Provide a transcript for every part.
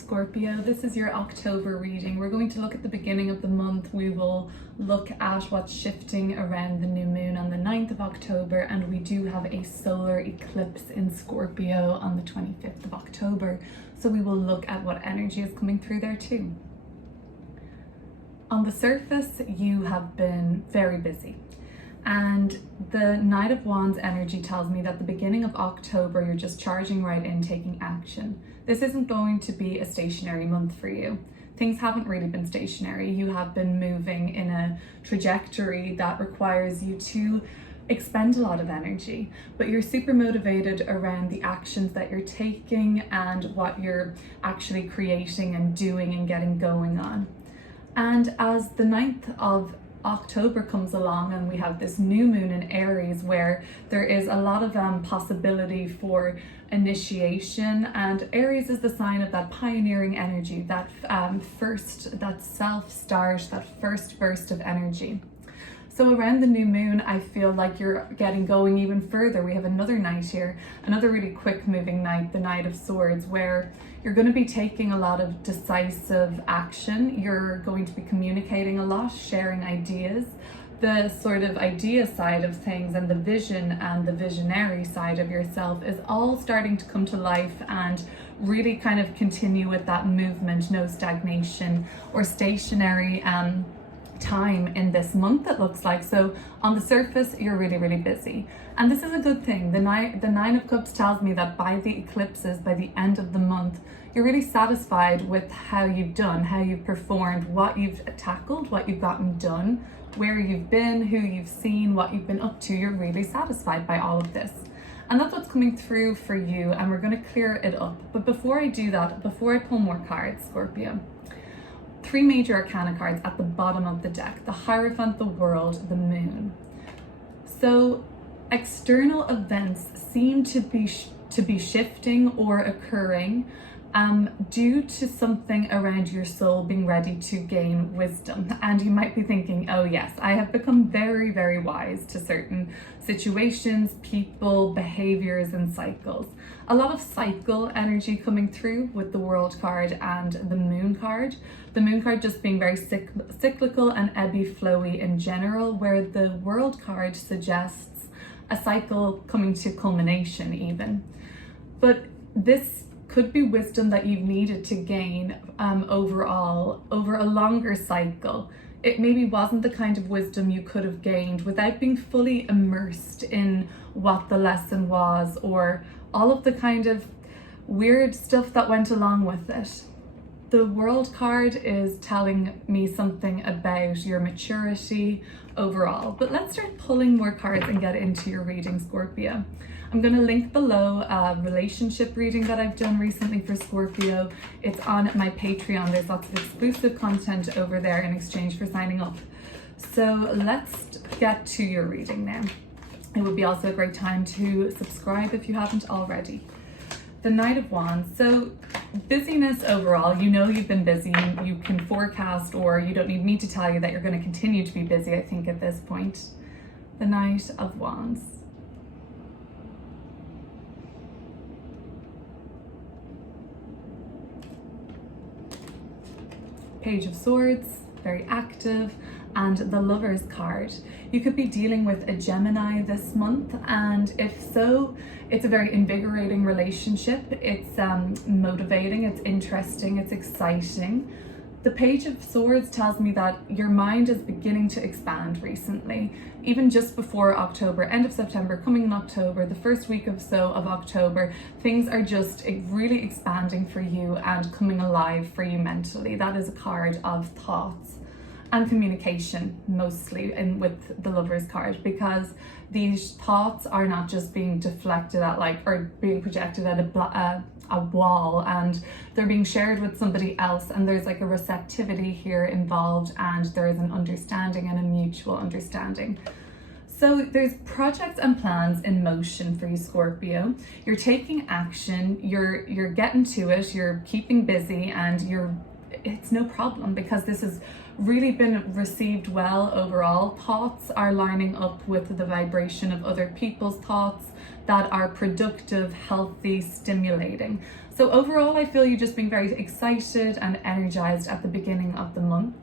Scorpio, this is your October reading. We're going to look at the beginning of the month. We will look at what's shifting around the new moon on the 9th of October, and we do have a solar eclipse in Scorpio on the 25th of October. So we will look at what energy is coming through there too. On the surface, you have been very busy. And the Knight of Wands energy tells me that the beginning of October, you're just charging right in, taking action. This isn't going to be a stationary month for you. Things haven't really been stationary. You have been moving in a trajectory that requires you to expend a lot of energy, but you're super motivated around the actions that you're taking and what you're actually creating and doing and getting going on. And as the 9th of October comes along and we have this new moon in Aries where there is a lot of possibility for initiation, and Aries is the sign of that pioneering energy, that that self-start, that first burst of energy. So around the new moon, I feel like you're getting going even further. We have another night here, another really quick moving night, the Knight of Swords, where you're going to be taking a lot of decisive action. You're going to be communicating a lot, sharing ideas. The sort of idea side of things and the vision and the visionary side of yourself is all starting to come to life and really kind of continue with that movement, no stagnation or stationary time in this month, it looks like. So on the surface, you're really busy, and this is a good thing. The nine of cups tells me that by the eclipses, by the end of the month, you're really satisfied with how you've done, how you've performed, what you've tackled, what you've gotten done, where you've been, who you've seen, what you've been up to. You're really satisfied by all of this, and that's what's coming through for you, and we're going to clear it up. But before I do that, before I pull more cards, Scorpio, 3 major arcana cards at the bottom of the deck: the Hierophant, the World, the Moon. So external events seem to be shifting or occurring due to something around your soul being ready to gain wisdom. And you might be thinking, oh yes, I have become very wise to certain situations, people, behaviors, and cycles. A lot of cycle energy coming through with the World card and the Moon card. The Moon card just being very cyclical and ebby flowy in general, where the World card suggests a cycle coming to culmination even. But this could be wisdom that you've needed to gain overall over a longer cycle. It maybe wasn't the kind of wisdom you could have gained without being fully immersed in what the lesson was, or all of the kind of weird stuff that went along with it. The World card is telling me something about your maturity overall. But let's start pulling more cards and get into your reading, Scorpio. I'm going to link below a relationship reading that I've done recently for Scorpio. It's on my Patreon. There's lots of exclusive content over there in exchange for signing up. So let's get to your reading now. It would be also a great time to subscribe if you haven't already. The Knight of Wands. So busyness overall, you know you've been busy, you can forecast, or you don't need me to tell you that you're going to continue to be busy, I think, at this point. The Knight of Wands. Page of Swords, very active, and the Lover's card. You could be dealing with a Gemini this month, and if so, it's a very invigorating relationship. It's motivating, it's interesting, it's exciting. The Page of Swords tells me that your mind is beginning to expand recently, even just before October, end of September, coming in October, the first week or so of October, things are just really expanding for you and coming alive for you mentally. That is a card of thoughts and communication, mostly, with the Lover's card, because these thoughts are not just being deflected at or being projected at a wall, and they're being shared with somebody else, and there's like a receptivity here involved, and there is an understanding and a mutual understanding. So there's projects and plans in motion for you, Scorpio. You're taking action, you're getting to it, you're keeping busy, and you're it's no problem, because this has really been received well overall. Thoughts are lining up with the vibration of other people's thoughts that are productive, healthy, stimulating. So overall, I feel you just being very excited and energized at the beginning of the month.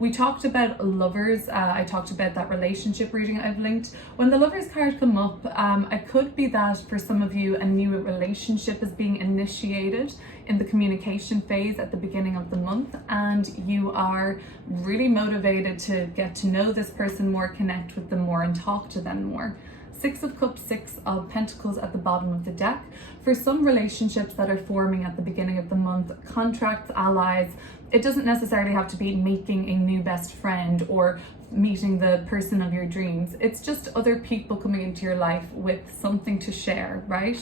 We talked about lovers. I talked about that relationship reading I've linked. When the lovers card come up, it could be that for some of you, a new relationship is being initiated in the communication phase at the beginning of the month, and you are really motivated to get to know this person more, connect with them more, and talk to them more. Six of Cups, Six of Pentacles at the bottom of the deck. For some relationships that are forming at the beginning of the month, contracts, allies, it doesn't necessarily have to be making a new best friend or meeting the person of your dreams. It's just other people coming into your life with something to share, right?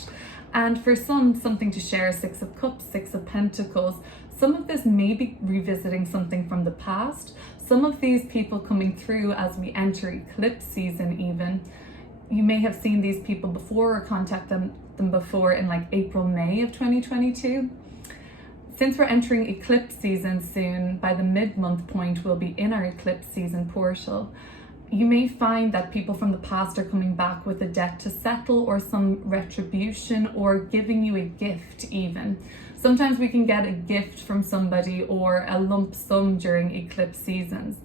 And for some, something to share, Six of Cups, Six of Pentacles. Some of this may be revisiting something from the past. Some of these people coming through as we enter eclipse season even. You may have seen these people before or contacted them before in like April, May of 2022. Since we're entering eclipse season soon, by the mid-month point, we'll be in our eclipse season portal. You may find that people from the past are coming back with a debt to settle or some retribution, or giving you a gift even. Sometimes we can get a gift from somebody or a lump sum during eclipse seasons,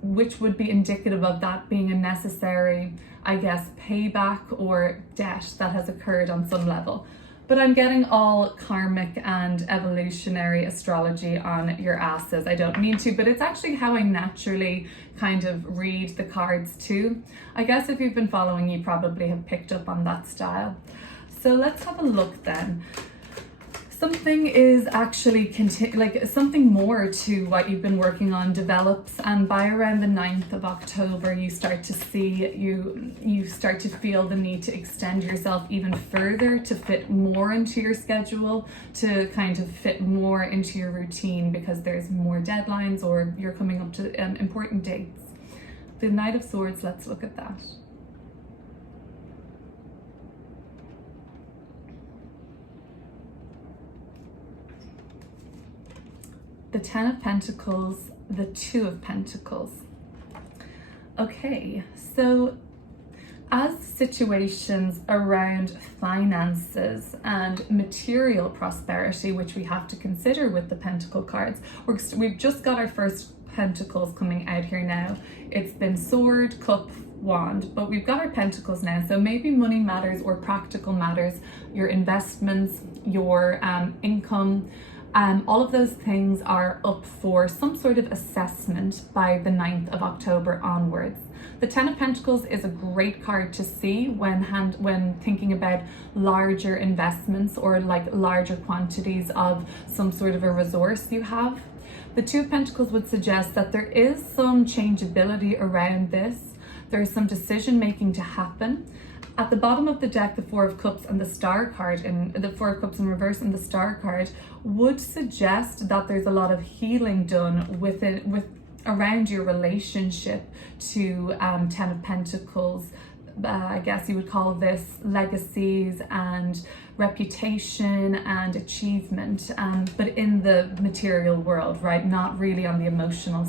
which would be indicative of that being a necessary, I guess, payback or debt that has occurred on some level. But I'm getting all karmic and evolutionary astrology on your asses. I don't mean to, but it's actually how I naturally kind of read the cards too. I guess if you've been following, you probably have picked up on that style. So let's have a look then. Something is actually something more to what you've been working on develops, and by around the 9th of October you start to see, you start to feel the need to extend yourself even further, to fit more into your schedule, to kind of fit more into your routine, because there's more deadlines or you're coming up to important dates. The Knight of Swords, let's look at that. The Ten of Pentacles, the Two of Pentacles. Okay, so as situations around finances and material prosperity, which we have to consider with the Pentacle cards, we've just got our first Pentacles coming out here now. It's been Sword, Cup, Wand, but we've got our Pentacles now. So maybe money matters or practical matters, your investments, your income, all of those things are up for some sort of assessment by the 9th of October onwards. The Ten of Pentacles is a great card to see when thinking about larger investments or like larger quantities of some sort of a resource you have. The Two of Pentacles would suggest that there is some changeability around this. There is some decision making to happen. At the bottom of the deck, the Four of Cups and the Star card, and the Four of Cups in reverse and the Star card would suggest that there's a lot of healing done around your relationship to Ten of Pentacles. I guess you would call this legacies and reputation and achievement, but in the material world, right? Not really on the emotional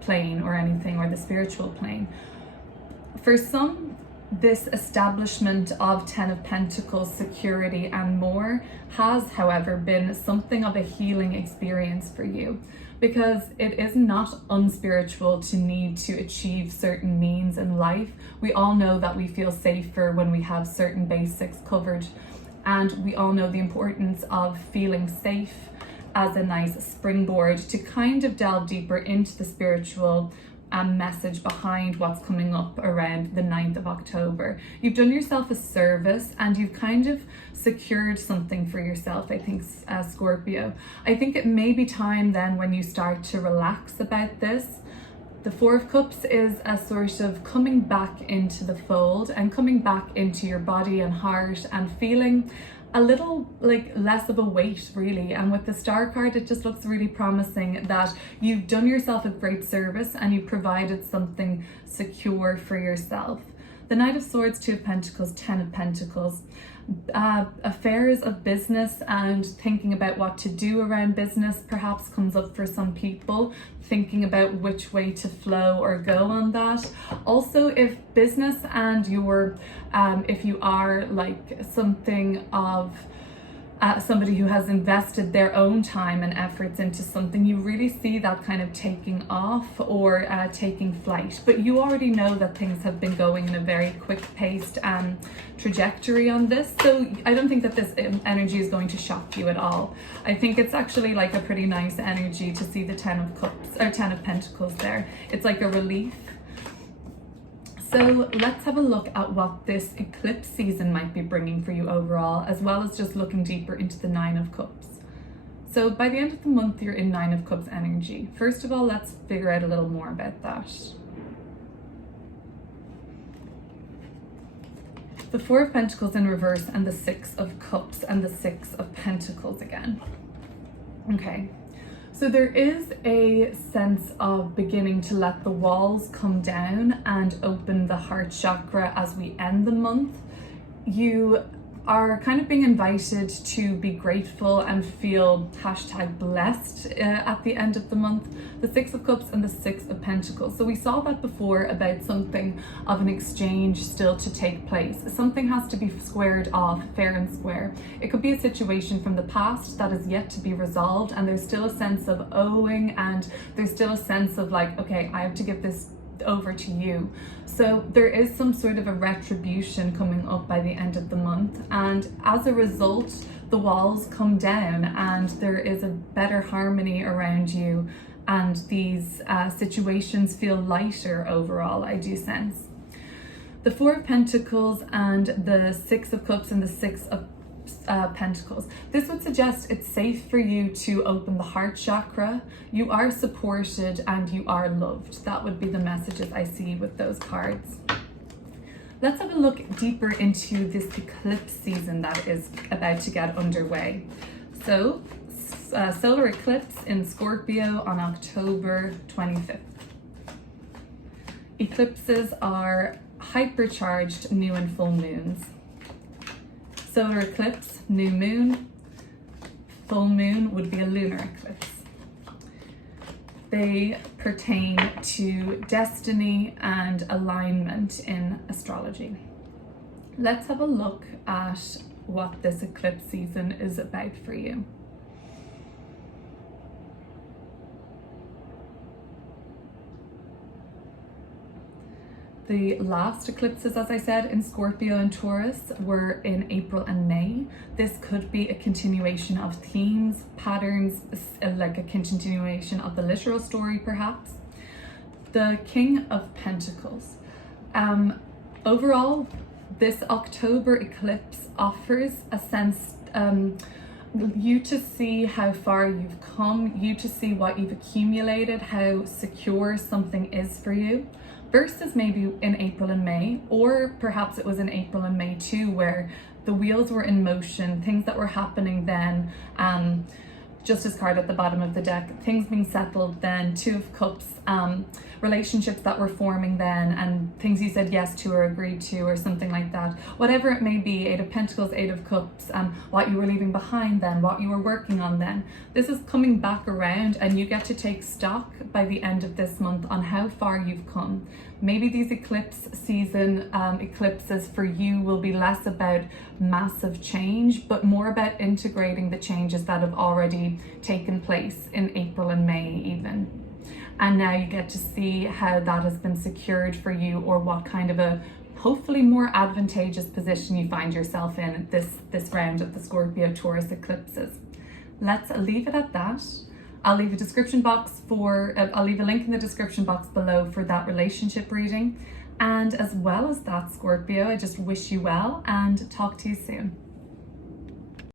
plane or anything, or the spiritual plane. For some, this establishment of Ten of Pentacles, security and more has, however, been something of a healing experience for you, because it is not unspiritual to need to achieve certain means in life. We all know that we feel safer when we have certain basics covered, and we all know the importance of feeling safe as a nice springboard to kind of delve deeper into the spiritual message behind what's coming up around the 9th of October. You've done yourself a service and you've kind of secured something for yourself, I think, Scorpio. I think it may be time then when you start to relax about this. The Four of Cups is a sort of coming back into the fold and coming back into your body and heart and feeling a little like less of a weight, really. And with the Star card, it just looks really promising that you've done yourself a great service and you provided something secure for yourself. The The Knight of Swords, Two of Pentacles, Ten of Pentacles. Affairs of business and thinking about what to do around business perhaps comes up for some people, thinking about which way to flow or go on that. Also, if business and your if you are like something of somebody who has invested their own time and efforts into something, you really see that kind of taking off or taking flight. But you already know that things have been going in a very quick paced trajectory on this. So I don't think that this energy is going to shock you at all. I think it's actually like a pretty nice energy to see the Ten of Cups or Ten of Pentacles there. It's like a relief. So let's have a look at what this eclipse season might be bringing for you overall, as well as just looking deeper into the Nine of Cups. So by the end of the month, you're in Nine of Cups energy. First of all, let's figure out a little more about that. The Four of Pentacles in reverse and the Six of Cups and the Six of Pentacles again. Okay. So there is a sense of beginning to let the walls come down and open the heart chakra as we end the month. You are kind of being invited to be grateful and feel #blessed at the end of the month. The Six of Cups and the Six of Pentacles. So we saw that before about something of an exchange still to take place. Something has to be squared off, fair and square. It could be a situation from the past that is yet to be resolved, and there's still a sense of owing, and there's still a sense of like, okay, I have to give this over to you. So there is some sort of a retribution coming up by the end of the month, and as a result the walls come down and there is a better harmony around you, and these situations feel lighter overall, I do sense. The Four of Pentacles and the Six of Cups and the Six of Pentacles. This would suggest it's safe for you to open the heart chakra. You are supported and you are loved. That would be the messages I see with those cards. Let's have a look deeper into this eclipse season that is about to get underway. So, solar eclipse in Scorpio on October 25th. Eclipses are hypercharged new and full moons. Solar eclipse, new moon. Full moon would be a lunar eclipse. They pertain to destiny and alignment in astrology. Let's have a look at what this eclipse season is about for you. The last eclipses, as I said, in Scorpio and Taurus were in April and May. This could be a continuation of themes, patterns, like a continuation of the literal story perhaps. The King of Pentacles. Overall, this October eclipse offers a sense, you to see how far you've come, you to see what you've accumulated, how secure something is for you. Versus maybe in April and May, or perhaps it was in April and May too, where the wheels were in motion, things that were happening then, Justice card at the bottom of the deck, things being settled then, Two of Cups, relationships that were forming then, and things you said yes to or agreed to or something like that. Whatever it may be, Eight of Pentacles, Eight of Cups, what you were leaving behind then, what you were working on then. This is coming back around, and you get to take stock by the end of this month on how far you've come. Maybe these eclipse season eclipses for you will be less about massive change, but more about integrating the changes that have already taken place in April and May even. And now you get to see how that has been secured for you, or what kind of a hopefully more advantageous position you find yourself in this round of the Scorpio Taurus eclipses. Let's leave it at that. I'll leave a description box I'll leave a link in the description box below for that relationship reading. And as well as that, Scorpio, I just wish you well and talk to you soon.